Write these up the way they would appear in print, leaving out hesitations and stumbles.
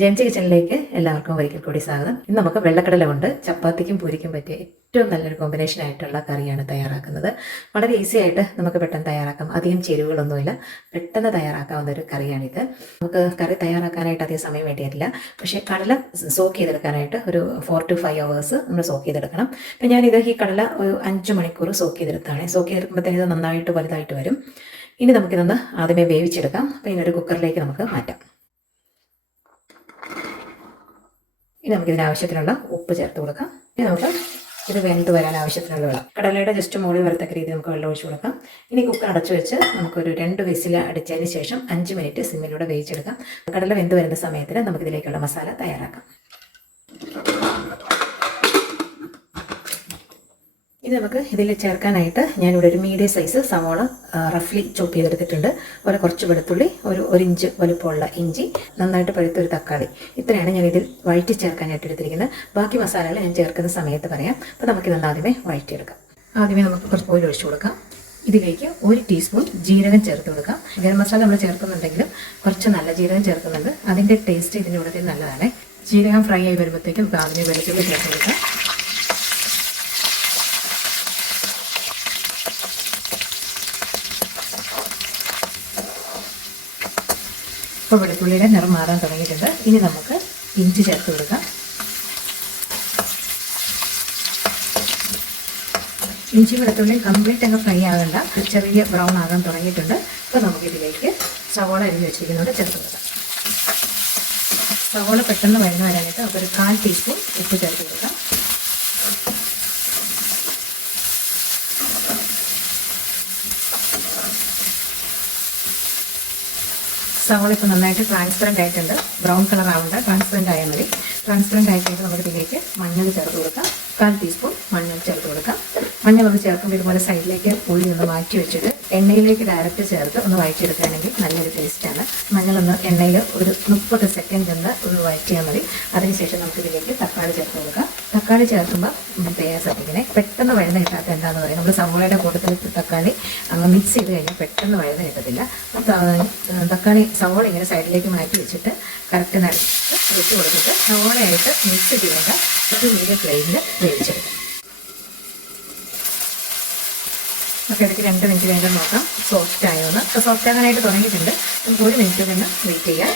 James കിച്ചണിലേക്ക് എല്ലാവർക്കും ഒരിക്കൽ കൂടി സ്വാഗതം. ഇന്ന് നമുക്ക് വെള്ളക്കടല കൊണ്ട് ചപ്പാത്തിക്കും പൂരിക്കും പറ്റിയ ഏറ്റവും നല്ലൊരു കോമ്പിനേഷൻ ആയിട്ടുള്ള കറിയാണ് തയ്യാറാക്കുന്നത്. വളരെ ഈസി ആയിട്ട് നമുക്ക് പെട്ടെന്ന് തയ്യാറാക്കാം. അധികം ചേരുവകളൊന്നുമില്ല, പെട്ടെന്ന് തയ്യാറാക്കാവുന്ന ഒരു കറിയാണിത്. നമുക്ക് കറി തയ്യാറാക്കാനായിട്ട് അധികം സമയം വേണ്ടിയിട്ടില്ല. പക്ഷേ കടല സോക്ക് ചെയ്തെടുക്കാനായിട്ട് ഒരു 4 to 5 hours നമ്മൾ സോക്ക് ചെയ്തെടുക്കണം. അപ്പം ഞാനിത് ഈ കടല ഒരു 5 മണിക്കൂർ സോക്ക് ചെയ്തെടുത്താണ്. സോക്ക് ചെയ്തെടുക്കുമ്പോഴത്തേന് ഇത് നന്നായിട്ട് വലുതായിട്ട് വരും. ഇനി നമുക്കിതൊന്ന് ആദ്യമേ വേവിച്ചെടുക്കാം. അപ്പം ഇതിനൊരു കുക്കറിലേക്ക് നമുക്ക് മാറ്റാം. ഇനി നമുക്കിതിന് ആവശ്യത്തിനുള്ള ഉപ്പ് ചേർത്ത് കൊടുക്കാം. ഇനി നമുക്ക് ഇത് വെന്ത് വരാൻ ആവശ്യത്തിനുള്ള വെള്ളം, കടലയുടെ ജസ്റ്റ് മുകളിൽ വരത്തക്ക രീതിയിൽ നമുക്ക് വെള്ളം ഒഴിച്ച് കൊടുക്കാം. ഇനി കുക്കർ അടച്ചു വെച്ച് നമുക്കൊരു 2 വിസിൽ അടിച്ചതിന് ശേഷം 5 മിനിറ്റ് സിമ്മിലൂടെ വേവിച്ചെടുക്കാം. കടല വെന്ത് വരുന്ന സമയത്തിന് നമുക്കിതിലേക്കുള്ള മസാല തയ്യാറാക്കാം. ഇത് നമുക്ക് ഇതിൽ ചേർക്കാനായിട്ട് ഞാനിവിടെ ഒരു മീഡിയം സൈസ് സവോള റഫ്ലി ചോപ്പ് ചെയ്തെടുത്തിട്ടുണ്ട്. അതുപോലെ കുറച്ച് വെളുത്തുള്ളി, ഒരു ഇഞ്ച് വലുപ്പമുള്ള ഇഞ്ചി, നന്നായിട്ട് പഴുത്തൊരു തക്കാളി, ഇത്രയാണ് ഞാനിതിൽ വഴറ്റി ചേർക്കാനായിട്ട് എടുത്തിരിക്കുന്നത്. ബാക്കി മസാലകൾ ഞാൻ ചേർക്കുന്ന സമയത്ത് പറയാം. അപ്പോൾ നമുക്കിതൊന്ന് ആദ്യമേ വഴറ്റിയെടുക്കാം. ആദ്യമേ നമുക്ക് കുറച്ച് ഓയിൽ ഒഴിച്ചു കൊടുക്കാം. ഇതിലേക്ക് 1 ടീസ്പൂൺ ജീരകം ചേർത്ത് കൊടുക്കാം. ഗരം മസാല നമ്മൾ ചേർക്കുന്നുണ്ടെങ്കിലും കുറച്ച് നല്ല ജീരകം ചേർക്കുന്നുണ്ട്. അതിൻ്റെ ടേസ്റ്റ് ഇതിൻ്റെ കൂടെ നല്ലതാണ്. ജീരകം ഫ്രൈ ആയി വരുമ്പോഴത്തേക്കും ആദ്യമേ വെളുത്തുള്ളി ചേർത്ത് കൊടുക്കാം. ഇപ്പോൾ വെളുത്തുള്ളിയുടെ നിറം മാറാൻ തുടങ്ങിയിട്ടുണ്ട്. ഇനി നമുക്ക് ഇഞ്ചി ചേർത്ത് കൊടുക്കാം. ഇഞ്ചി വെളുത്തുള്ളി കംപ്ലീറ്റ് അങ്ങ് ഫ്രൈ ആകണ്ട, ചെറിയ ബ്രൗൺ ആകാൻ തുടങ്ങിയിട്ടുണ്ട്. അപ്പോൾ നമുക്കിതിലേക്ക് സവോള അരിഞ്ഞ് വെച്ചിരിക്കുന്നത് ചേർത്ത് കൊടുക്കാം. സവോള പെട്ടെന്ന് വഴന്നു വരാനായിട്ട് നമുക്കൊരു 1/4 ടീസ്പൂൺ ഉപ്പ് ചേർത്ത് കൊടുക്കാം. സവോള ഇപ്പോൾ നന്നായിട്ട് ട്രാൻസ്പെറൻ്റ് ആയിട്ടുണ്ട്. ബ്രൗൺ കളർ ആവേണ്ട, ട്രാൻസ്പെറൻ്റ് ആയാൽ മതി. ട്രാൻസ്പെറൻ്റ് ആയി കഴിഞ്ഞിട്ട് നമുക്ക് ഇതിലേക്ക് മഞ്ഞൾ ചേർത്ത് കൊടുക്കാം. 1/4 ടീസ്പൂൺ മഞ്ഞൾ ചേർത്ത് കൊടുക്കാം. മഞ്ഞൾ ഒന്ന് ചേർക്കുമ്പോൾ ഇതുപോലെ സൈഡിലേക്ക് ഉള്ളി ഒന്ന് മാറ്റി വെച്ചിട്ട് എണ്ണയിലേക്ക് ഡയറക്റ്റ് ചേർത്ത് ഒന്ന് വഴറ്റിയെടുക്കുകയാണെങ്കിൽ നല്ലൊരു ടേസ്റ്റാണ്. മഞ്ഞളൊന്ന് എണ്ണയിൽ ഒരു 30 സെക്കൻഡ് ഒന്ന് വഴറ്റിയാൽ മതി. അതിനുശേഷം നമുക്ക് ഇതിലേക്ക് തക്കാളി ചേർത്ത് കൊടുക്കാം. തക്കാളി ചേർക്കുമ്പോൾ ശ്രദ്ധിക്കണേ, പെട്ടെന്ന് വഴുന്ന കിട്ടാത്ത എന്താണെന്ന് പറയും, നമ്മൾ സവോളയുടെ കൂട്ടത്തിൽ തക്കാളി അങ്ങ് മിക്സ് ചെയ്ത് കഴിഞ്ഞാൽ പെട്ടെന്ന് വഴുന്ന കിട്ടത്തില്ല. തക്കാളി സവോള ഇങ്ങനെ സൈഡിലേക്ക് മാറ്റി വെച്ചിട്ട് കറക്റ്റ് നടിച്ചിട്ട് ഇട്ട് കൊടുത്തിട്ട് സവോളയായിട്ട് മിക്സ് ചെയ്യുക. ഒരു മീഡിയം ഫ്ലെയിമിൽ വേവിച്ചെടുക്കാം. നമുക്ക് ഇടയ്ക്ക് 2 മിനിറ്റ് കഴിഞ്ഞ് നോക്കാം സോഫ്റ്റ് ആയോന്ന്. അപ്പോൾ സോഫ്റ്റ് ആകാനായിട്ട് തുടങ്ങിയിട്ടുണ്ട്. നമുക്ക് 1 മിനിറ്റ് തന്നെ വെയിറ്റ് ചെയ്യാം.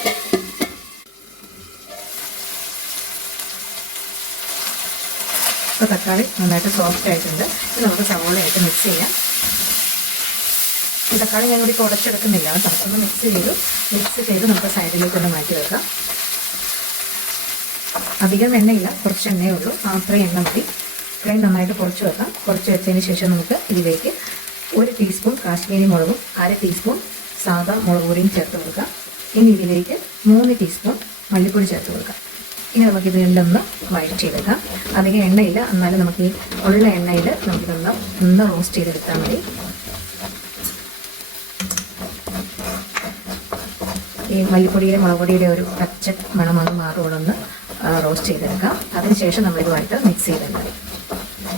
ഇപ്പോൾ തക്കാളി നന്നായിട്ട് സോഫ്റ്റ് ആയിട്ടുണ്ട്. ഇത് നമുക്ക് സവോളയായിട്ട് മിക്സ് ചെയ്യാം. ഈ തക്കാളി ഞാൻ ഇവിടെ ഉടച്ചെടുക്കുന്നില്ല, ഒന്ന് മിക്സ് ചെയ്ത് നമുക്ക് സൈഡിലേക്കൊന്ന് മാറ്റി വെക്കാം. അധികം എണ്ണയില്ല, കുറച്ച് എണ്ണയേ ഉള്ളൂ, അത്രയും എണ്ണ മതി. ഇത്രയും നന്നായിട്ട് കുറച്ച് വെക്കാം. കുറച്ച് വെച്ചതിന് ശേഷം നമുക്ക് ഇതിലേക്ക് 1 ടീസ്പൂൺ കാശ്മീരി മുളകും 1/2 ടീസ്പൂൺ സാദാ മുളക് പൊടിയും ചേർത്ത് കൊടുക്കാം. ഇനി ഇതിലേക്ക് 3 ടീസ്പൂൺ മല്ലിപ്പൊടി ചേർത്ത് കൊടുക്കാം. ഇനി നമുക്കിതെല്ലാം ഒന്ന് വഴറ്റിയെടുക്കാം. അധികം എണ്ണയില്ല, എന്നാലും നമുക്ക് ഈ ഉള്ള എണ്ണയിൽ നമുക്കിതൊന്ന് റോസ്റ്റ് ചെയ്തെടുത്താൽ മതി. ഈ മല്ലിപ്പൊടിയുടെ മുളക് പൊടിയുടെ ഒരു പച്ച മണമൊന്ന് മാറുകൊണ്ടൊന്ന് റോസ്റ്റ് ചെയ്തെടുക്കാം. അതിനുശേഷം നമ്മളിതുമായിട്ട് മിക്സ് ചെയ്താൽ മതി.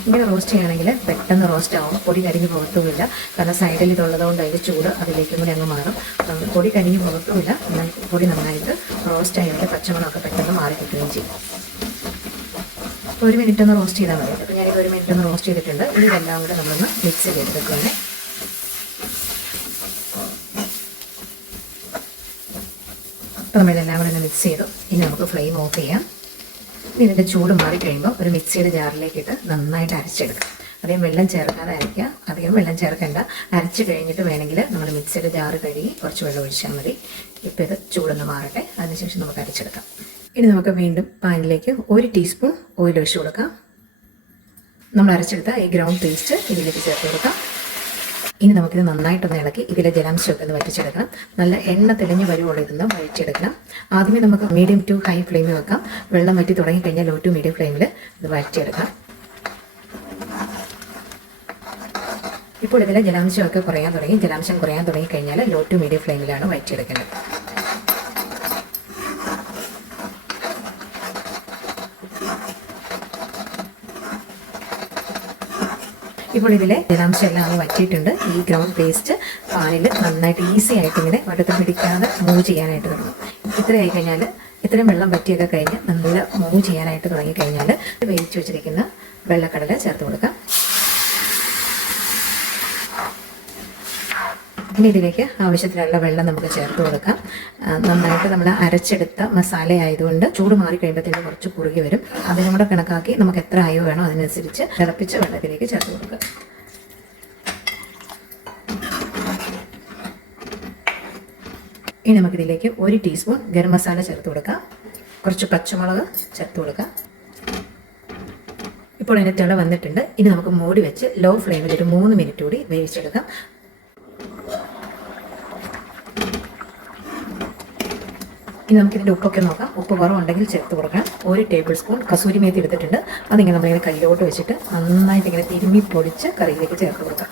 ഇങ്ങനെ റോസ്റ്റ് ചെയ്യുകയാണെങ്കിൽ പെട്ടെന്ന് റോസ്റ്റ് ആവും, പൊടി കരിഞ്ഞ് പോകത്തുമില്ല. കാരണം സൈഡിൽ ഇതുള്ളതുകൊണ്ട് അതിൻ്റെ ചൂട് അതിലേക്കും കൂടി അങ്ങ് മാറും. പൊടി കരിഞ്ഞ് പോകത്തുമില്ല, എന്നാൽ പൊടി നന്നായിട്ട് റോസ്റ്റ് ആയതിൻ്റെ പച്ചമണമൊക്കെ പെട്ടെന്ന് മാറി കിട്ടുകയും ചെയ്യും. 1 മിനിറ്റ് ഒന്ന് റോസ്റ്റ് ചെയ്താൽ മതി. അപ്പോൾ ഞാനിത് 1 മിനിറ്റ് ഒന്ന് റോസ്റ്റ് ചെയ്തിട്ടുണ്ട്. ഇതെല്ലാം കൂടെ നമ്മളൊന്ന് മിക്സ് ചെയ്തെടുക്കുകയാണ്. അപ്പോൾ നമ്മളിതെല്ലാം കൂടെ ഒന്ന് മിക്സ് ചെയ്തു. ഇനി നമുക്ക് ഫ്ലെയിം ഓഫ് ചെയ്യാം. ഇതിൻ്റെ ചൂട് മാറിക്കഴിയുമ്പോൾ ഒരു മിക്സിയുടെ ജാറിലേക്ക് ഇട്ട് നന്നായിട്ട് അരച്ചെടുക്കാം. അധികം വെള്ളം ചേർക്കാതെ അരയ്ക്കുക, അധികം വെള്ളം ചേർക്കേണ്ട. അരച്ച് കഴിഞ്ഞിട്ട് വേണമെങ്കിൽ നമ്മൾ മിക്സിയുടെ ജാറ് കഴുകി കുറച്ച് വെള്ളം ഒഴിച്ചാൽ മതി. ഇപ്പോൾ ഇത് ചൂടൊന്ന് മാറട്ടെ, അതിനുശേഷം നമുക്ക് അരച്ചെടുക്കാം. ഇനി നമുക്ക് വീണ്ടും പാനിലേക്ക് 1 ടീസ്പൂൺ ഓയിൽ ഒഴിച്ചു കൊടുക്കാം. നമ്മൾ അരച്ചെടുത്ത ഈ ഗ്രൗണ്ട് പേസ്റ്റ് ഇതിലേക്ക് ചേർത്ത് കൊടുക്കാം. ഇനി നമുക്കിത് നന്നായിട്ടൊന്ന് ഇളക്കി ഇതിലെ ജലാംശമൊക്കെ ഒന്ന് വറ്റിച്ചെടുക്കണം. നല്ല എണ്ണ തെളിഞ്ഞ് വരുവോളം ഇതൊന്ന് വഴറ്റിയെടുക്കണം. ആദ്യമേ നമുക്ക് മീഡിയം ടു ഹൈ ഫ്ലെയിമിൽ വെക്കാം. വെള്ളം വറ്റി തുടങ്ങിക്കഴിഞ്ഞാൽ ലോ ടു മീഡിയം ഫ്ലെയിമിൽ ഇത് വഴറ്റിയെടുക്കാം. ഇപ്പോൾ ഇതിലെ ജലാംശമൊക്കെ കുറയാൻ തുടങ്ങി. ജലാംശം കുറയാൻ തുടങ്ങിക്കഴിഞ്ഞാൽ ലോ ടു മീഡിയം ഫ്ലെയിമിലാണ് വഴറ്റിയെടുക്കേണ്ടത്. ഇപ്പോൾ ഇതിലെ ജലാംശം എല്ലാം അങ്ങ് വറ്റിയിട്ടുണ്ട്. ഈ ഗ്രൗണ്ട് പേസ്റ്റ് പാനിൽ നന്നായിട്ട് ഈസി ആയിട്ട് ഇങ്ങനെ വട്ടത്തിൽ പിടിക്കാതെ മൂവ് ചെയ്യാനായിട്ട് തുടങ്ങും. ഇത്രയായി കഴിഞ്ഞാൽ ഇത്രയും വെള്ളം വറ്റിയൊക്കെ കഴിഞ്ഞ് നല്ല മൂവ് ചെയ്യാനായിട്ട് തുടങ്ങിക്കഴിഞ്ഞാൽ വേവിച്ച് വെച്ചിരിക്കുന്ന വെള്ളക്കടല ചേർത്ത് കൊടുക്കാം. ഇനി ഇതിലേക്ക് ആവശ്യത്തിനുള്ള വെള്ളം നമുക്ക് ചേർത്ത് കൊടുക്കാം. നന്നായിട്ട് നമ്മൾ അരച്ചെടുത്ത മസാല ആയതുകൊണ്ട് ചൂട് മാറി കഴിയുമ്പോഴത്തേക്ക് കുറച്ച് കുറുകി വരും. അതിനും കൂടെ കണക്കാക്കി നമുക്ക് എത്ര അയവ് വേണോ അതിനനുസരിച്ച് തിളപ്പിച്ച വെള്ളത്തിലേക്ക് ചേർത്ത് കൊടുക്കുക. ഇനി നമുക്കിതിലേക്ക് 1 ടീസ്പൂൺ ഗരം മസാല ചേർത്ത് കൊടുക്കാം. കുറച്ച് പച്ചമുളക് ചേർത്ത് കൊടുക്കാം. ഇപ്പോൾ ഇതിന് തിള വന്നിട്ടുണ്ട്. ഇനി നമുക്ക് മൂടി വെച്ച് ലോ ഫ്ലെയിമിൽ ഒരു 3 മിനിറ്റ് കൂടി വേവിച്ചെടുക്കാം. ഇനി നമുക്കിതിൻ്റെ ഉപ്പൊക്കെ നോക്കാം. ഉപ്പ് കുറവുണ്ടെങ്കിൽ ചേർത്ത് കൊടുക്കാം. 1 ടേബിൾ സ്പൂൺ കസൂരി മേത്തി എടുത്തിട്ടുണ്ട്. അതിങ്ങനെ നമ്മളിങ്ങനെ കയ്യിലോട്ട് വെച്ചിട്ട് നന്നായിട്ട് ഇങ്ങനെ തിരുമ്മി പൊടിച്ച് കറിയിലേക്ക് ചേർത്ത് കൊടുക്കാം.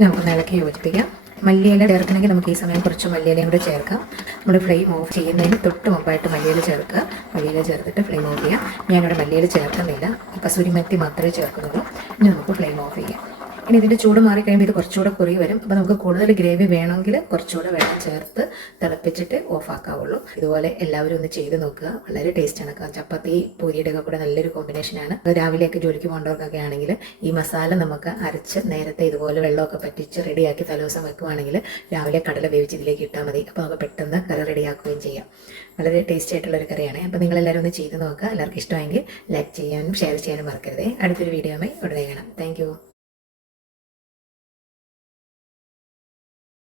നമുക്ക് ഇളക്കി യോജിപ്പിക്കാം. മല്ലിയില ചേർക്കണമെങ്കിൽ നമുക്ക് ഈ സമയം കുറച്ച് മല്ലിയിലയും കൂടെ ചേർക്കാം. നമ്മൾ ഫ്ലെയിം ഓഫ് ചെയ്യുന്നതിന് തൊട്ട് മുമ്പായിട്ട് മല്ലിയില ചേർക്കുക. മല്ലിയില ചേർത്തിട്ട് ഫ്ലെയിം ഓഫ് ചെയ്യാം. ഞാനിവിടെ മല്ലിയില ചേർക്കുന്നില്ല, കസൂരി മേത്തി മാത്രമേ ചേർക്കുന്നുള്ളൂ. ഇനി നമുക്ക് ഫ്ലെയിം ഓഫ് ചെയ്യാം. ഇനി ഇതിൻ്റെ ചൂട് മാറി കഴിയുമ്പോൾ ഇത് കുറച്ചുകൂടെ കുറുകി വരും. അപ്പോൾ നമുക്ക് കൂടുതൽ ഗ്രേവി വേണമെങ്കിൽ കുറച്ചുകൂടെ വെള്ളം ചേർത്ത് തിളപ്പിച്ചിട്ട് ഓഫ് ആക്കാവുള്ളൂ. ഇതുപോലെ എല്ലാവരും ഒന്ന് ചെയ്ത് നോക്കുക. വളരെ ടേസ്റ്റാണ്. ചപ്പാത്തി പൂരിയുടെ ഒക്കെ കൂടെ നല്ലൊരു കോമ്പിനേഷനാണ്. രാവിലെയൊക്കെ ജോലിക്ക് പോകേണ്ടവർക്കൊക്കെ ആണെങ്കിൽ ഈ മസാല നമുക്ക് അരച്ച് നേരത്തെ ഇതുപോലെ വെള്ളമൊക്കെ പറ്റിച്ച് റെഡിയാക്കി തലേദിവസം വെക്കുകയാണെങ്കിൽ രാവിലെ കടല വേവിച്ച് ഇതിലേക്ക് ഇട്ടാൽ മതി. അപ്പോൾ നമുക്ക് പെട്ടെന്ന് കറി റെഡിയാക്കുകയും ചെയ്യാം. വളരെ ടേസ്റ്റി ആയിട്ടുള്ളൊരു കറിയാണ്. അപ്പോൾ നിങ്ങളെല്ലാവരും ഒന്ന് ചെയ്ത് നോക്കുക. എല്ലാവർക്കും ഇഷ്ടമായെങ്കിൽ ലൈക്ക് ചെയ്യാനും ഷെയർ ചെയ്യാനും മറക്കരുതേ. അടുത്തൊരു വീഡിയോയുമായി ഉടനെ കാണാം. താങ്ക്